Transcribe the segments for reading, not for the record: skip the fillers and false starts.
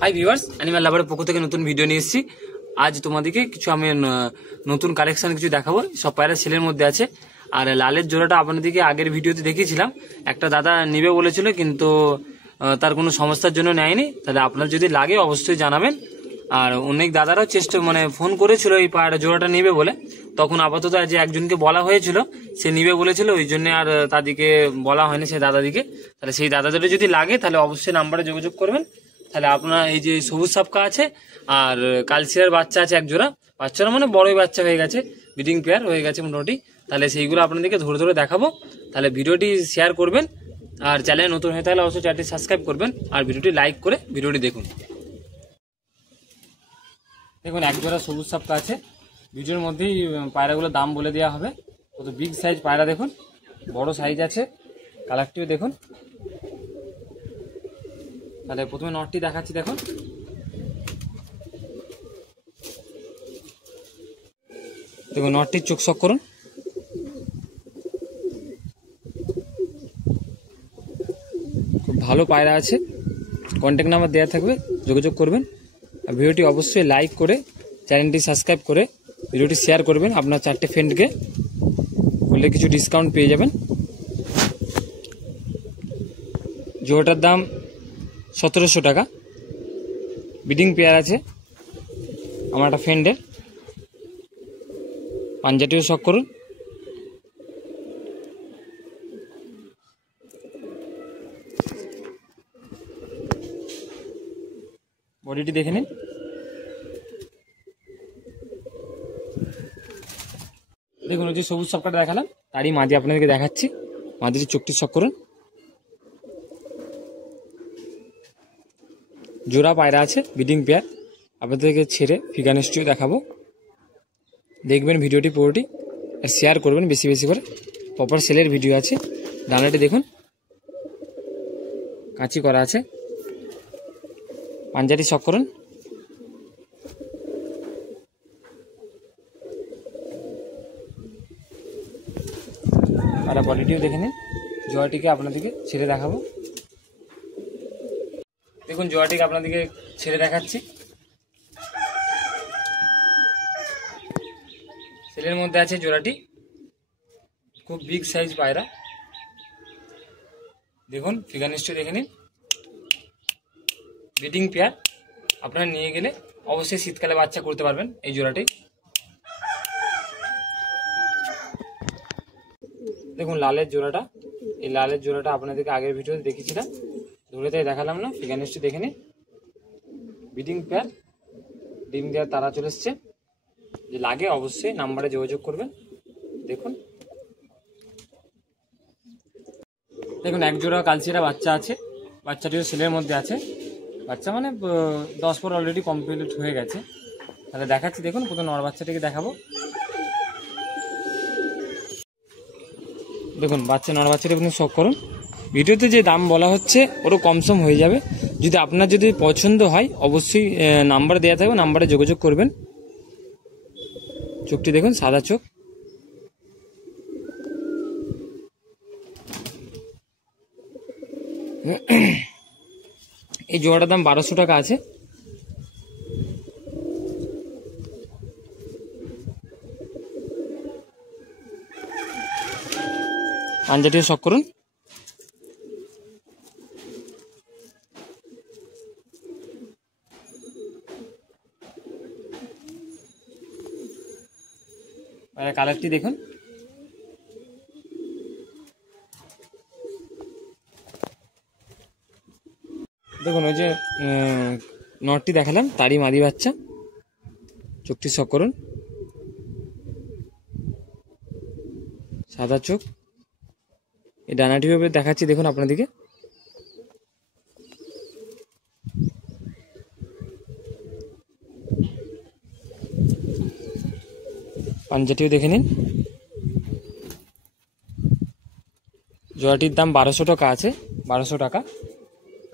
Hi viewers, animal লাভারের পক্ষ থেকে নতুন ভিডিও নিয়ে এসেছি। আজ তোমাদেরকে কিছু আমি নতুন কালেকশন কিছু দেখাবো। সব পায়রা সেলের মধ্যে আছে। আর লালের জোড়াটা আপনাদেরকে আগের ভিডিওতে দেখিয়েছিলাম। একটা দাদা নেবে বলেছিল, কিন্তু তার কোনো সমস্যার জন্য নেয়নি। তাহলে আপনার যদি লাগে অবশ্যই জানাবেন। আর অনেক দাদারাও ফোন করেছিল এই পায়রা জোড়াটা নেবে বলে। তখন আপাতত যে একজনকে বলা হয়েছিল, সে নিবে বলেছিল, ওই জন্য আর তাদেরকে বলা হয়নি সেই দাদাদিকে। তাহলে সেই দাদাদের যদি লাগে তাহলে অবশ্যই নাম্বারে যোগাযোগ করবেন। তাহলে আপনার এই যে সবুজ সাপকা আছে আর কালচিরার বাচ্চা আছে এক জোড়া। বাচ্চারা বড়ই বাচ্চা হয়ে গেছে, ব্রিডিং পেয়ার হয়ে গেছে মোটামুটি। তাহলে সেইগুলো আপনাদেরকে ধরে ধরে দেখাবো। তাহলে ভিডিওটি শেয়ার করবেন, আর চ্যানেল নতুন হয়ে থাকলে অবশ্যই চ্যানেলটি সাবস্ক্রাইব করবেন, আর ভিডিওটি লাইক করে ভিডিওটি দেখুন। দেখুন এক জোড়া সবুজ সাপকা আছে। ভিডিওর মধ্যেই পায়রাগুলোর দাম বলে দেওয়া হবে। কত বিগ সাইজ পায়রা দেখুন, বড় সাইজ আছে, কালারটিও দেখুন। তাহলে প্রথমে নটটি দেখাচ্ছি। দেখুন দেখুন নটটির চোখ শক করুন। খুব ভালো পায়রা আছে। কন্ট্যাক্ট নাম্বার দেওয়া থাকবে, যোগাযোগ করবেন। আর ভিডিওটি অবশ্যই লাইক করে চ্যানেলটি সাবস্ক্রাইব করে ভিডিওটি শেয়ার করবেন। আপনার 4টে ফ্রেন্ডকে করলে কিছু ডিসকাউন্ট পেয়ে যাবেন। জোড়াটার দাম 1700 টাকা। ব্রিডিং পেয়ার আছে আমার একটা ফ্রেন্ডের। পাঞ্জাটিও শক করুন। বডিটি দেখে নিন। দেখুন ওই যে সবুজ সাপকাটা দেখালাম, তারই মাদি আপনাদেরকে দেখাচ্ছি। মাদিটির চোখটি শক করুন। জোড়া পায়রা আছে, ব্রিডিং পেয়ার। আপনাদেরকে ছেড়ে ফিগানেস্টিও দেখাবো। দেখবেন ভিডিওটি পুরোটি, আর শেয়ার করবেন বেশি বেশি করে। প্রপার সেলের ভিডিও আছে। ডানাটি দেখুন, কাঁচি করা আছে। পাঞ্জাটি শক করুন। আর বডিটিও দেখে নিন। জোড়াটিকে আপনাদেরকে ছেড়ে দেখাবো। দেখুন জোড়াটিকে আপনাদেরকে ছেড়ে দেখাচ্ছি। সেলের মধ্যে আছে জোড়াটি। খুব বিগ সাইজ পায়রা। দেখুন ফিগার দেখে নিন। Breeding pair. আপনারা নিয়ে গেলে অবশ্যই শীতকালে বাচ্চা করতে পারবেন এই জোড়াটি। দেখুন লালের জোড়াটা। এই লালের জোড়াটা আপনাদেরকে আগের ভিডিওতে দেখিয়েছিলাম, ধরে তাই দেখালাম না। ফিগার দেখে নিন। ব্রিডিং পেয়ার, ডিম দেওয়ার তারা চলে এসছে। যে লাগে অবশ্যই নাম্বারে যোগাযোগ করবেন। দেখুন দেখুন এক জোড়া কালচিরা বাচ্চা আছে। বাচ্চাটিও সেলের মধ্যে আছে। বাচ্চা 10 পর অলরেডি কমপ্লিট হয়ে গেছে। তাহলে দেখাচ্ছি। দেখুন প্রথম নর বাচ্চাটিকে দেখাবো। দেখুন নর বাচ্চাটি আপনি শক করুন। ভিডিওতে যে দাম বলা হচ্ছে ওরও কমসম হয়ে যাবে। যদি আপনার যদি পছন্দ হয় অবশ্যই নাম্বার দেওয়া থাকবে, নাম্বারে যোগাযোগ করবেন। চোখটি দেখুন, সাদা চোখ। এই জোড়াটার দাম 1200 টাকা আছে। পাঞ্জাটিও শক করুন। কালারটি দেখুন। দেখুন ওই যে নটটি দেখালাম, তারই মাদি বাচ্চা। চোখটি শক করুন, সাদা চোখ। এই ডানাটি ভাবে দেখাচ্ছি। দেখুন আপনাদেরকে। পাঞ্জাটিও দেখে নিন। জোড়াটির দাম 1200 টাকা আছে। 1200 টাকা।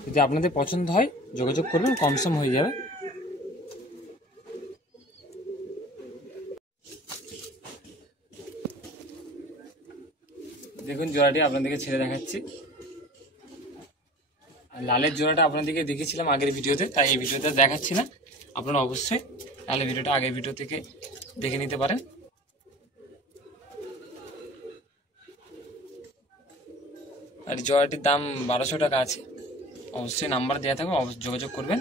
যদি আপনাদের পছন্দ হয় যোগাযোগ করবেন, কমসম হয়ে যাবে। দেখুন জোড়াটি আপনাদেরকে ছেড়ে দেখাচ্ছি। আর লালের জোড়াটা আপনাদেরকে দেখেছিলাম আগের ভিডিওতে, তাই এই ভিডিওতে দেখাচ্ছি না। আপনারা অবশ্যই লালের ভিডিওটা আগের ভিডিও থেকে দেখে নিতে পারেন। আর জোড়াটির দাম 1200 টাকা আছে। অবশ্যই নাম্বার দেওয়া থাকবে, অবশ্যই যোগাযোগ করবেন।